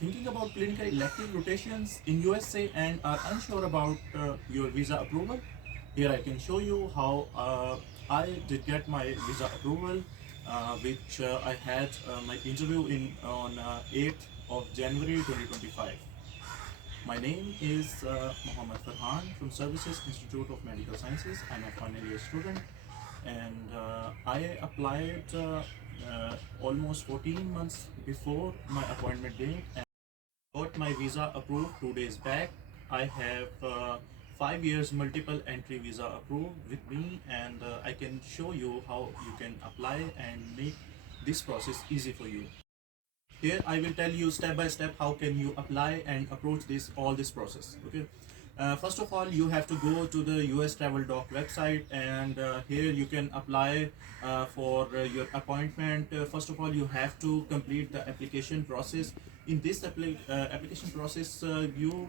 Thinking about clinical elective rotations in USA and are unsure about your visa approval? Here I can show you how I did get my visa approval, which I had my interview in on 8th of January 2025. My name is Mohammad Farhan from Services Institute of Medical Sciences. I'm a final year student, and I applied almost 14 months before my appointment date and got my visa approved 2 days back. I have 5 years multiple entry visa approved with me, and I can show you how you can apply and make this process easy for you. Here I will tell you step by step how can you apply and approach this process. Okay. First of all, you have to go to the US Travel Doc website, and here you can apply for your appointment. First of all, you have to complete the application process. In this application process, you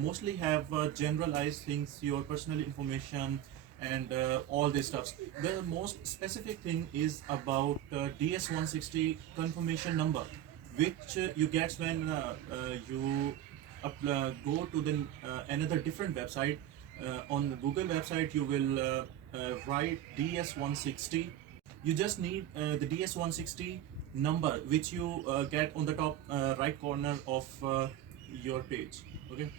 mostly have generalized things, your personal information, and all this stuff. The most specific thing is about DS-160 confirmation number, which you get when you go to the another different website. On the Google website, you will write DS-160. You just need the DS-160 number, which you get on the top right corner of your page. Okay,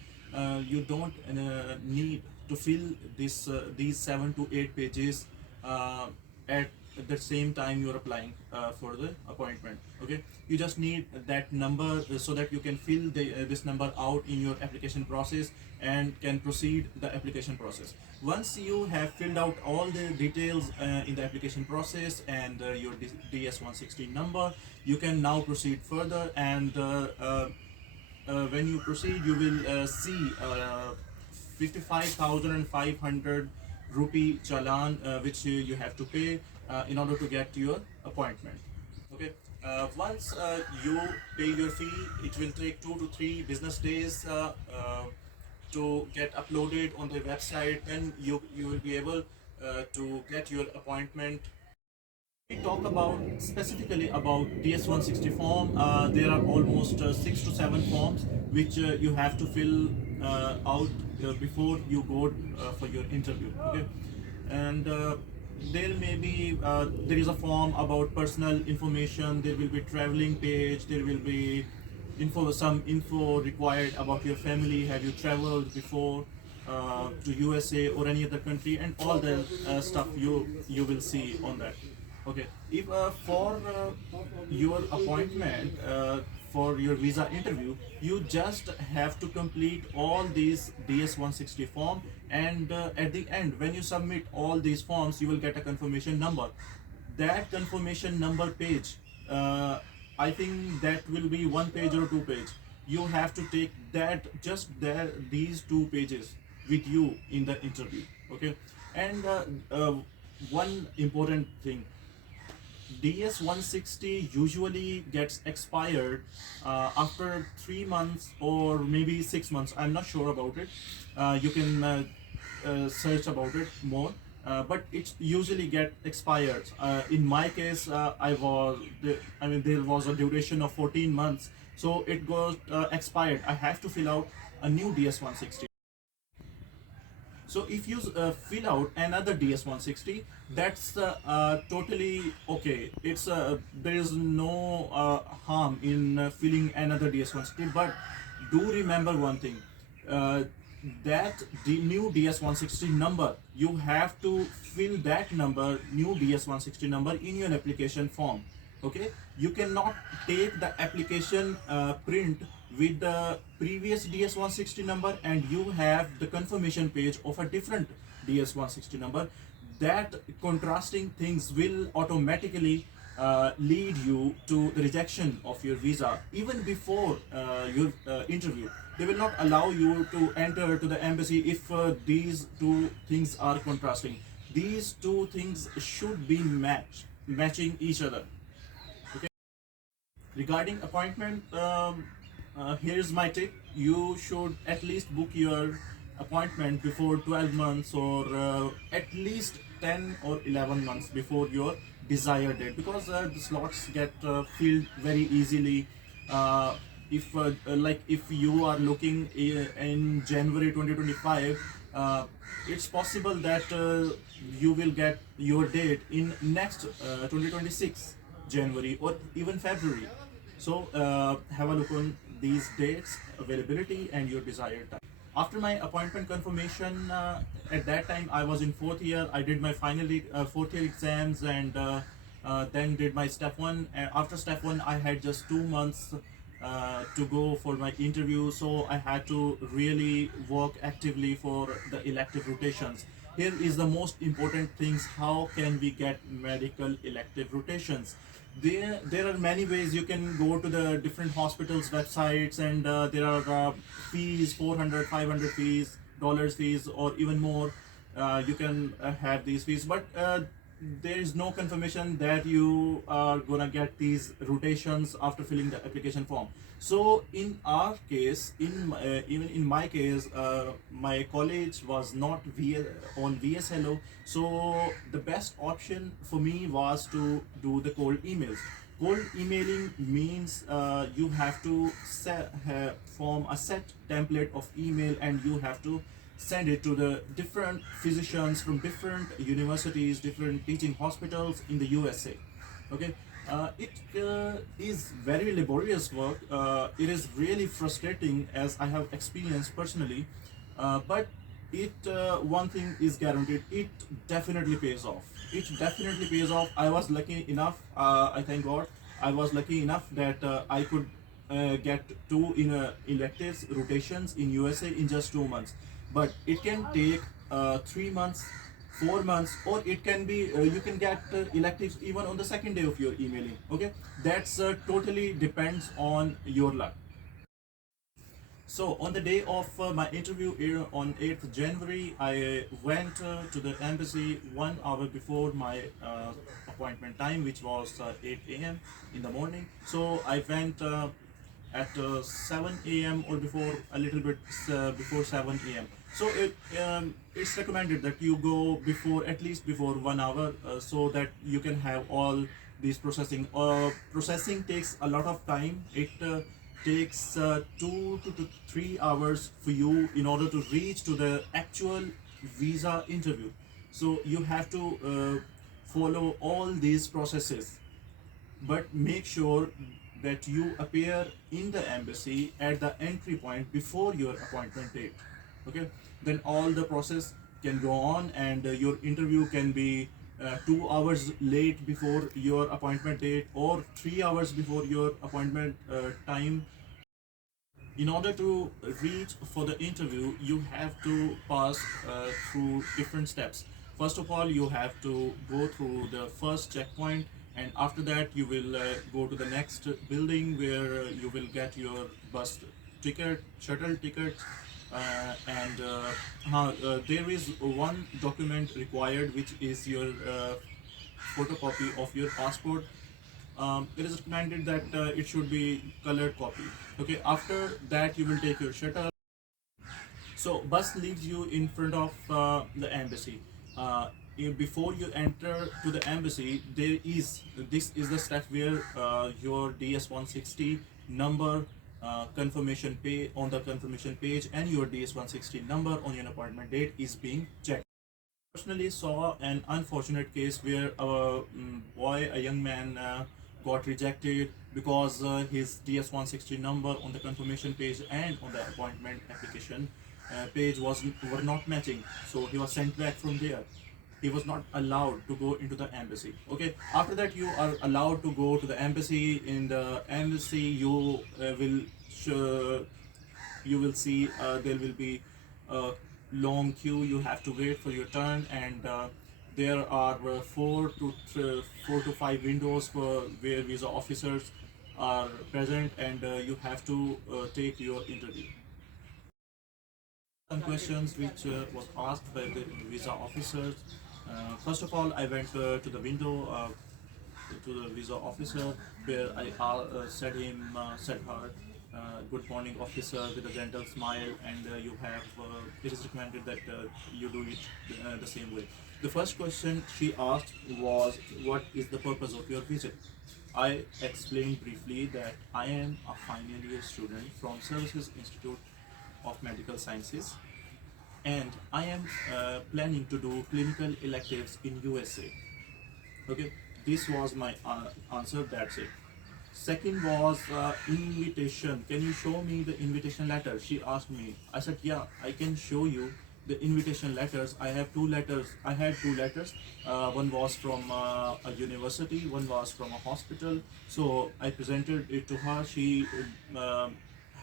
you don't need to fill these 7 to 8 pages at the same time you're applying for the appointment. Okay, you just need that number so that you can fill this number out in your application process and can proceed the application process. Once you have filled out all the details in the application process and your DS-160 number, you can now proceed further, and when you proceed, you will see 55,500 rupee challan, which you have to pay in order to get your appointment. Okay. Once you pay your fee, it will take 2 to 3 business days to get uploaded on the website. Then you will be able to get your appointment. We talk about specifically about DS-160 form. There are almost 6 to 7 forms which you have to fill out before you go for your interview. Okay, and there is a form about personal information. There will be traveling page. There will be some info required about your family. Have you traveled before to USA or any other country, and all the stuff you will see on that. Okay, if for your appointment for your visa interview, you just have to complete all these DS-160 form, and at the end, when you submit all these forms, you will get a confirmation number. That confirmation number page, I think that will be 1 page or 2 page. You have to take that just there these 2 pages with you in the interview. Okay, and one important thing, DS-160 usually gets expired after 3 months or maybe 6 months. I'm not sure about it. You can search about it more. But it usually get expired. In my case, there was a duration of 14 months, so it got expired. I have to fill out a new DS-160. So if you fill out another DS-160, that's totally okay. It's there is no harm in filling another DS-160. But do remember one thing, that the new DS-160 number, you have to fill that number, new DS-160 number, in your application form. Okay, you cannot take the application print with the previous DS-160 number and you have the confirmation page of a different DS-160 number. That contrasting things will automatically lead you to the rejection of your visa even before your interview. They will not allow you to enter to the embassy if these two things are contrasting. These two things should be matching each other. Okay. Regarding appointment, here's my tip. You should at least book your appointment before 12 months or at least 10 or 11 months before your desired date, because the slots get filled very easily. if you are looking in January 2025, it's possible that you will get your date in next 2026 January or even February. So have a look on these dates, availability, and your desired time. After my appointment confirmation, at that time I was in fourth year. I did my fourth year exams, and then did my step one. After step one, I had just 2 months to go for my interview, so I had to really work actively for the elective rotations. Here is the most important things: how can we get medical elective rotations? There are many ways. You can go to the different hospitals websites, and there are fees, 400, 500 fees, dollars fees, or even more. You can have these fees, but there is no confirmation that you are gonna get these rotations after filling the application form. So in our case, even in my case, my college was not on VSLO. So the best option for me was to do the cold emails. Cold emailing means you have to form a set template of email, and you have to send it to the different physicians from different universities, different teaching hospitals in the USA. Okay, it is very laborious work. It is really frustrating, as I have experienced personally. But one thing is guaranteed: it definitely pays off. It definitely pays off. I was lucky enough. I thank God. I was lucky enough that I could get two in electives rotations in USA in just 2 months. But it can take 3 months, 4 months, or it can be you can get electives even on the second day of your emailing. Okay, that's totally depends on your luck. So on the day of my interview on 8th January, I went to the embassy 1 hour before my appointment time, which was 8 a.m. in the morning. So I went at 7 a.m. or before, a little bit before 7 a.m. So it's recommended that you go before, at least before 1 hour, so that you can have all these processing. Processing takes a lot of time. It takes 2 to 3 hours for you in order to reach to the actual visa interview. So you have to follow all these processes, but make sure that you appear in the embassy at the entry point before your appointment date. Okay, then all the process can go on, and your interview can be 2 hours late before your appointment date, or 3 hours before your appointment time. In order to reach for the interview, you have to pass through different steps. First of all, you have to go through the first checkpoint, and after that you will go to the next building, where you will get your bus ticket, shuttle ticket, and there is one document required, which is your photocopy of your passport. It is recommended that it should be colored copy. Okay, after that you will take your shuttle. So bus leaves you in front of the embassy. Before you enter to the embassy, this is the step where your DS-160 number, confirmation pay on the confirmation page, and your DS-160 number on your appointment date is being checked. Personally saw an unfortunate case where a young man got rejected because his DS-160 number on the confirmation page and on the appointment application page were not matching. So he was sent back from there. He was not allowed to go into the embassy. Okay. After that, you are allowed to go to the embassy. In the embassy, you will see there will be a long queue. You have to wait for your turn, and there are 4 to 5 windows where visa officers are present, and you have to take your interview. Some questions which was asked by the visa officers. First of all, I went to the window to the visa officer, where I said her, good morning officer, with a gentle smile, and it is recommended that you do it the same way. The first question she asked was, what is the purpose of your visit? I explained briefly that I am a final year student from Services Institute of Medical Sciences, and I am planning to do clinical electives in USA. Okay, this was my answer. That's it. Second was invitation. Can you show me the invitation letter? She asked me. I said, yeah, I can show you the invitation letters. I have two letters. I had two letters. One was from a university. One was from a hospital. So I presented it to her. She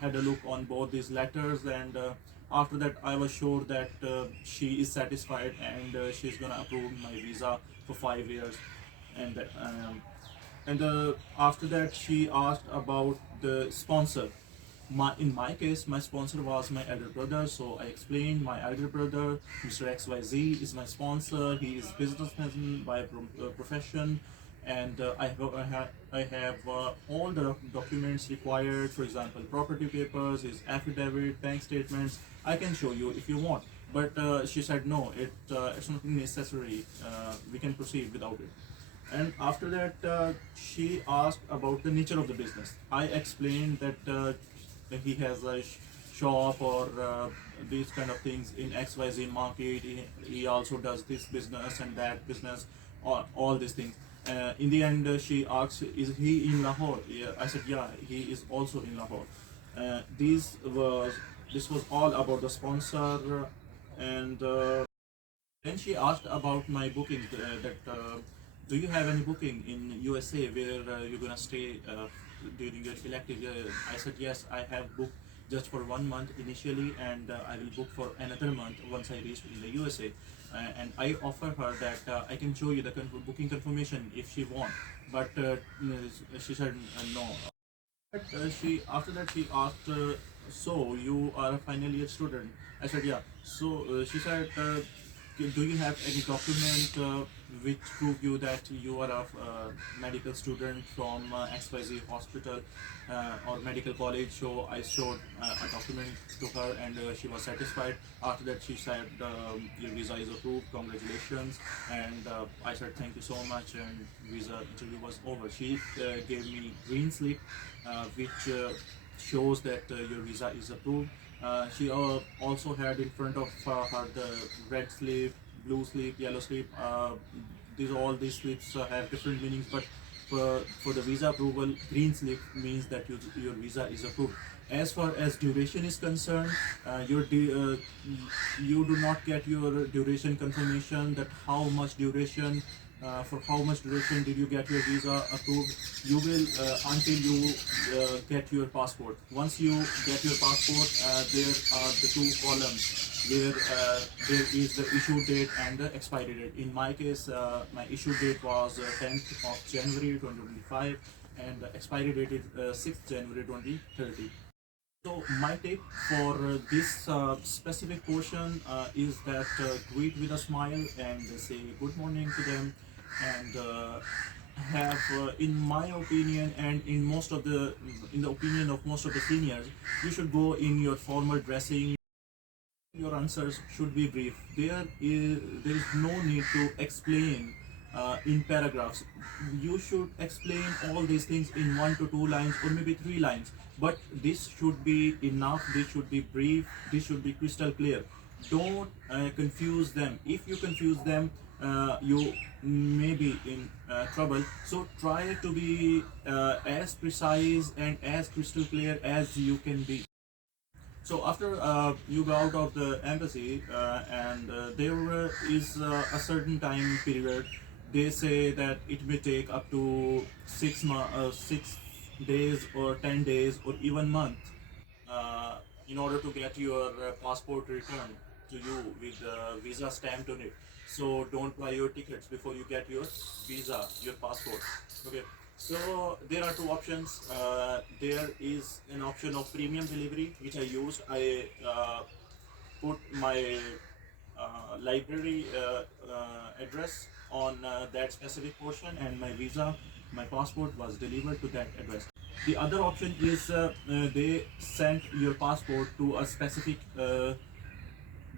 had a look on both these letters, and after that, I was sure that she is satisfied and she's gonna approve my visa for 5 years, and after that she asked about the sponsor. In my case, my sponsor was my elder brother, so I explained my elder brother, Mr. XYZ, is my sponsor. He is businessman by profession, and I have all the documents required. For example, property papers, his affidavit, bank statements. I can show you if you want, but she said no. It's not necessary. We can proceed without it. And after that, she asked about the nature of the business. I explained that he has a shop or these kind of things in XYZ market. He also does this business and that business, all these things. In the end, she asked, "Is he in Lahore?" Yeah, I said, "Yeah, he is also in Lahore." Uh, this was this was all about the sponsor, and then she asked about my booking. Do you have any booking in USA where you're gonna stay during your elective year? I said yes. I have booked just for 1 month initially, and I will book for another month once I reach in the USA. And I offer her that I can show you the booking confirmation if she want. But she said no. But she after that she asked, so you are a final year student? I said yeah. So she said, do you have any document which prove you that you are a medical student from XYZ hospital or medical college? So I showed a document to her, and she was satisfied. After that, she said, your visa is approved. Congratulations. And I said thank you so much, and visa interview was over. She gave me green slip, which shows that your visa is approved. She also had in front of her the red slip, blue slip, yellow slip. These slips have different meanings, but for the visa approval, green slip means that your visa is approved. As far as duration is concerned, you do not get your duration confirmation, that how much duration, for how much duration did you get your visa approved. You will until you get your passport. Once you get your passport, there are the two columns where there is the issue date and the expiry date. In my case, my issue date was 10th of January 2025, and the expiry date is 6th January 2030. So my take for this specific portion is that greet with a smile and say good morning to them, and have, in my opinion, and in the opinion of most of the seniors, you should go in your formal dressing. Your answers should be brief. There is no need to explain in paragraphs. You should explain all these things in 1 to 2 lines or maybe 3 lines. But this should be enough. This should be brief. This should be crystal clear. Don't confuse them. If you confuse them, you may be in trouble. So try to be as precise and as crystal clear as you can be. So after you go out of the embassy, and there is a certain time period, they say that it may take up to 6 days or 10 days or even month in order to get your passport returned to you with visa stamped on it. So don't buy your tickets before you get your visa, your passport. Okay. So there are two options. There is an option of premium delivery, which I used. I put my library address on that specific portion, and my visa, my passport was delivered to that address. The other option is they sent your passport to a specific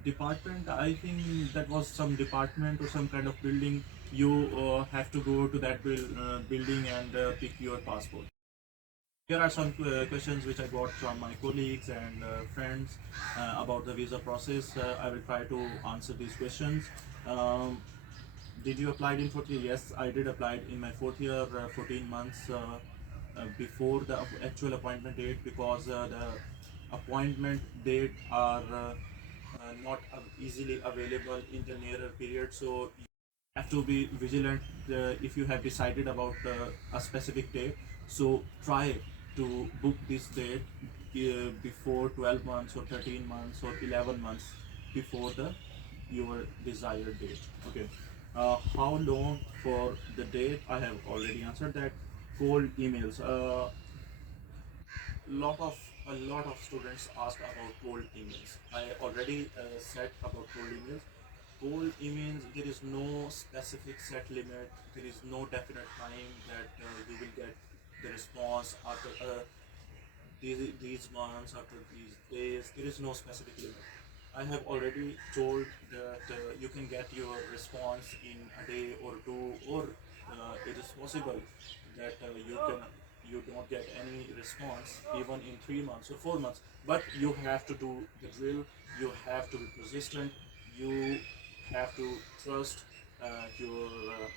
department. I think that was some department or some kind of building you have to go to that building and pick your passport. Here are some questions which I got from my colleagues and friends about the visa process. I will try to answer these questions. Um, did you apply in fourth year? Yes, I did apply in my fourth year, 14 months before the actual appointment date, because the appointment date are not easily available in the nearer period. So you have to be vigilant if you have decided about a specific day. So try to book this date before 12 months or 13 months or 11 months before the your desired date. Okay. How long for the date? I have already answered that. Cold emails. A lot of students ask about cold emails. I already said about cold emails. Cold emails, there is no specific set limit. There is no definite time that you will get the response after these months, after these days. There is no specific limit. I have already told that you can get your response in a day or two, or it is possible that you don't get any response even in 3 months or 4 months. But you have to do the drill. You have to be persistent. You have to trust your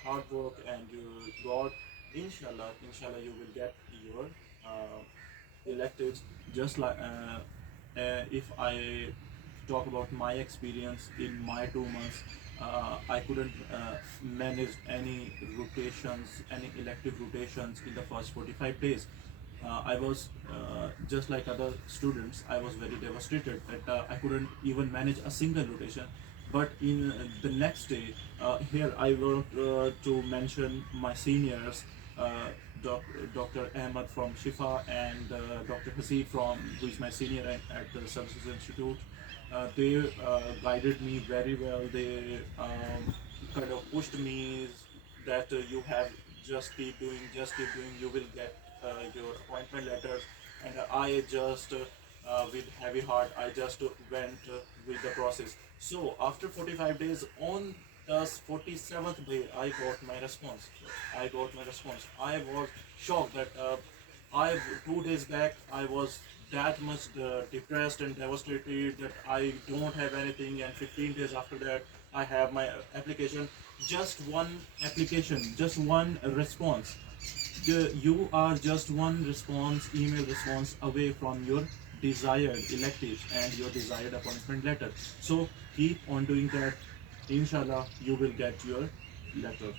hard work and your God. Inshallah, you will get your electives. Just like if I talk about my experience in my 2 months, I couldn't manage any rotations, any elective rotations in the first 45 days. I was just like other students. I was very devastated that I couldn't even manage a single rotation. But in the next day, here I want to mention my seniors, uh, Dr. Ahmed from Shifa and Dr. Haseeb from, who is my senior at the Services Institute. They guided me very well. They kind of pushed me that you have just keep doing. You will get your appointment letters. And I just, with heavy heart, I just went with the process. So after 45 days, on the 47th day, I got my response. I was shocked that I 2 days back I was that much depressed and devastated that I don't have anything, and 15 days after that I have my application. Just one application, just one response. You are just one response, email response away from your desired elective and your desired appointment letter. So keep on doing that. Inshallah, you will get your letter.